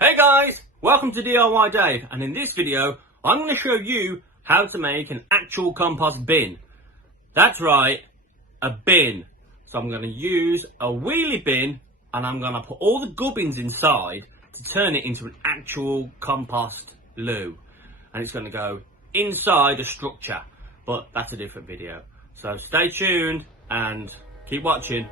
Hey guys, welcome to DIY Dave, and in this video I'm going to show you how to make an actual compost bin. That's right, a bin. So I'm going to use a wheelie bin and I'm going to put all the gubbins inside to turn it into an actual compost loo. And it's going to go inside a structure, but that's a different video. So stay tuned and keep watching.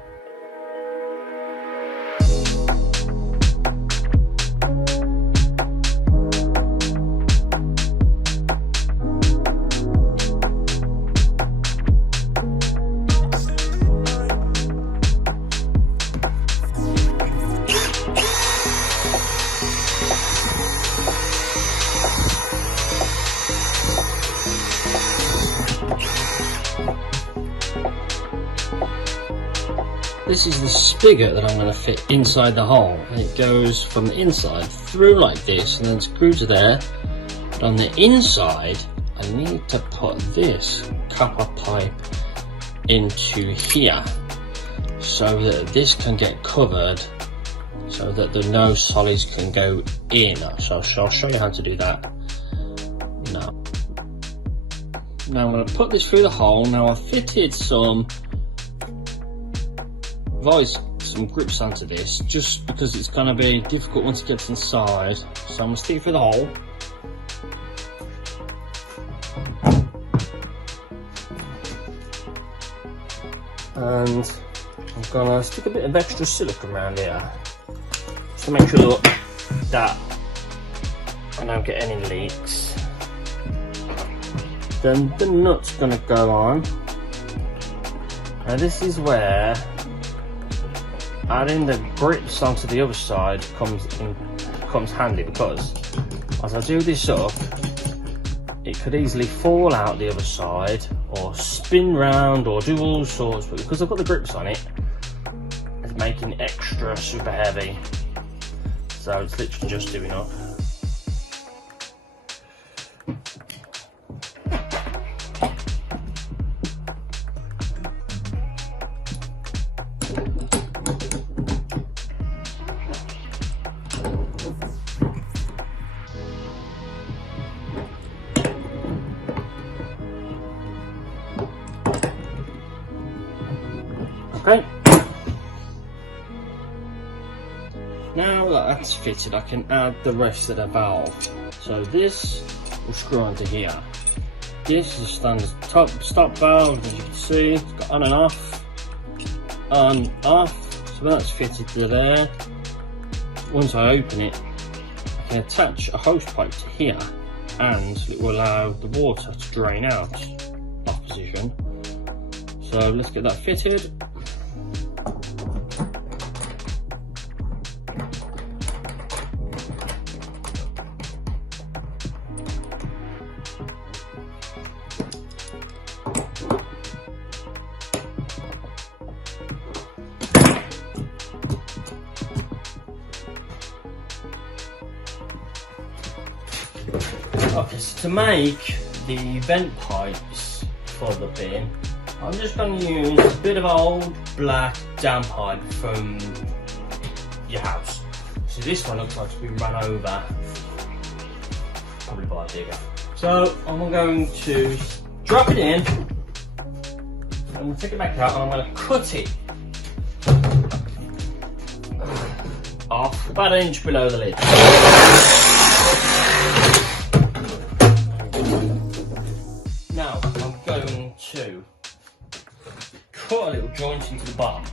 This is the spigot that I'm going to fit inside the hole, and it goes from the inside through like this and then screws there. But on the inside I need to put this copper pipe into here so that this can get covered so that the no solids can go in. So I'll show you how to do that now. Now I'm going to put this through the hole. Now I've fitted some grips onto this just because it's going to be difficult once it gets inside. So I'm going to stick it through the hole. And I'm going to stick a bit of extra silicone around here just to make sure that I don't get any leaks. Then the nut's going to go on. Now this is where adding the grips onto the other side comes handy, because as I do this up, it could easily fall out the other side or spin round or do all sorts, but because I've got the grips on it, it's making it extra super heavy, so it's literally just doing up. Okay, now that that's fitted, I can add the rest of the valve. So this will screw onto here. This is a standard top stop valve, as you can see. It's got on and off, on, off. So that's fitted to there. Once I open it, I can attach a hose pipe to here, and it will allow the water to drain out off position. So let's get that fitted. Okay, so to make the vent pipes for the bin, I'm just going to use a bit of old black dam pipe from your house. So this one looks like it's been run over, probably by a digger. So I'm going to drop it in, I'm going to take it back out, and I'm going to cut it off about an inch below the lid. Now I'm going to cut a little joint into the bottom.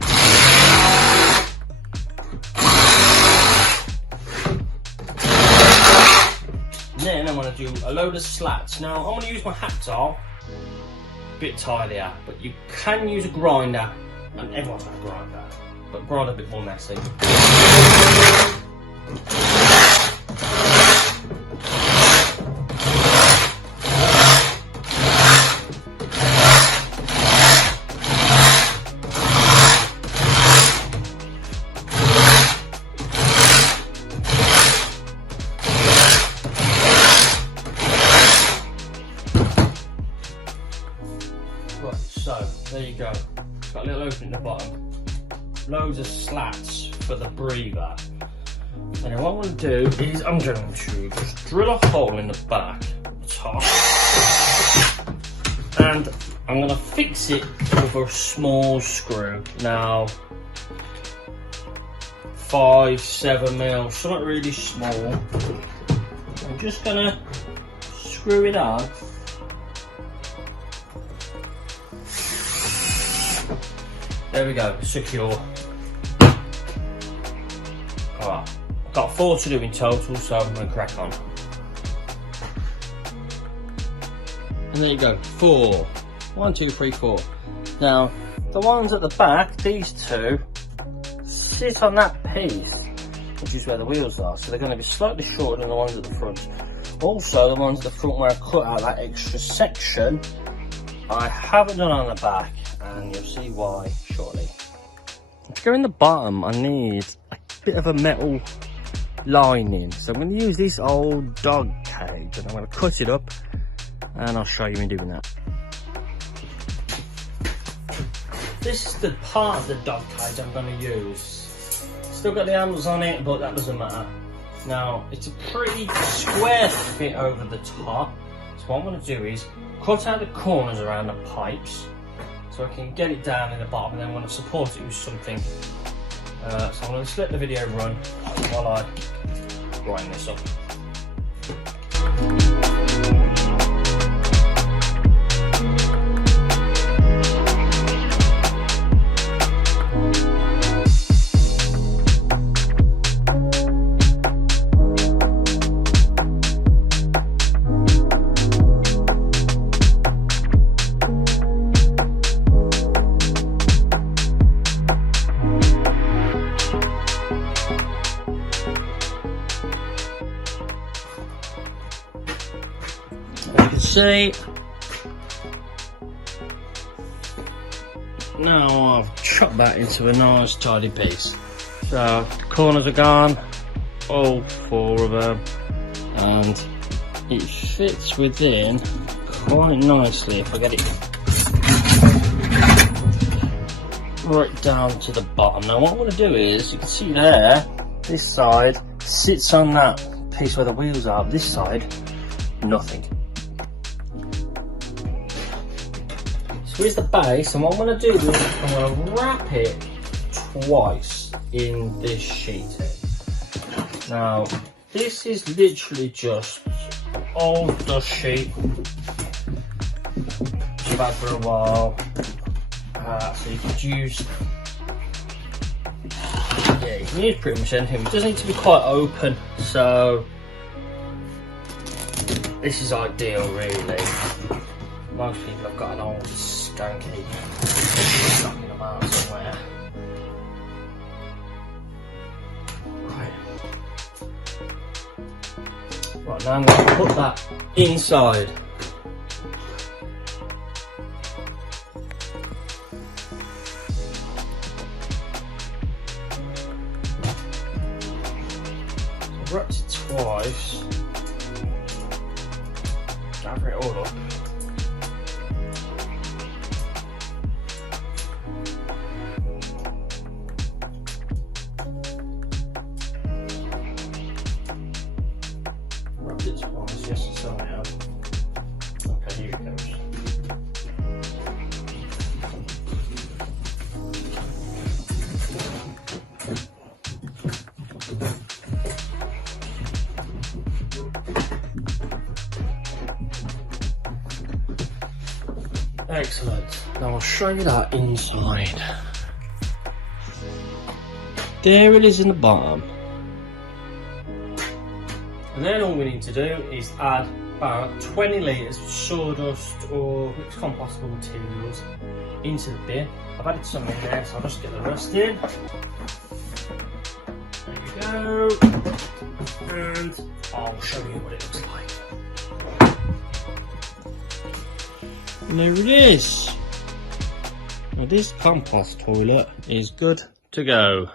And then I'm going to do a load of slats. Now I'm going to use my hacksaw, a bit tidier, but you can use a grinder, and everyone's got a grinder, but grind a bit more messy. Right, so there you go. Got a little opening at the bottom. Loads of slats for the breather. And what I'm going to do is I'm going to just drill a hole in the back, the top, and I'm going to fix it with a small screw. Now, 5, 7 mil, something really small. I'm just going to screw it on. There we go, secure. Alright, got 4 to do in total, so I'm going to crack on. And there you go, 4. 1, 2, 3, 4. Now, the ones at the back, these two, sit on that piece, which is where the wheels are. So they're going to be slightly shorter than the ones at the front. Also, the ones at the front where I cut out that extra section, I haven't done on the back, and you'll see why shortly. To go in the bottom, I need a bit of a metal lining. So I'm going to use this old dog cage, and I'm going to cut it up, and I'll show you in doing that. This is the part of the dog cage I'm going to use. Still got the handles on it, but that doesn't matter. Now, it's a pretty square fit over the top. So what I'm going to do is cut out the corners around the pipes so I can get it down in the bottom, and then I want to support it with something. So I'm going to let the video run while I grind this up. See, now I've chopped that into a nice tidy piece. So the corners are gone, all 4 of them, and it fits within quite nicely if I get it right down to the bottom. Now what I'm going to do is, you can see there, this side sits on that piece where the wheels are, this side, nothing. So here's the base, and what I'm going to do is I'm going to wrap it twice in this sheeting. Now, this is literally just an old dust sheet. It's been for a while, so you could use, yeah, you can use pretty much anything. It does need to be quite open, so this is ideal, really. Most people have got an old skanky knocking about somewhere. Right, now I'm going to put that inside. So I've wrapped it twice. Gather it all up. Yes, so now. Okay, here it goes. Excellent. Now I'll show you that inside. There it is in the bottom. And then all we need to do is add about 20 litres of sawdust or mixed compostable materials into the bin. I've added some in there, so I'll just get the rest in. There you go. And I'll show you what it looks like. And there it is. Now this compost toilet is good to go.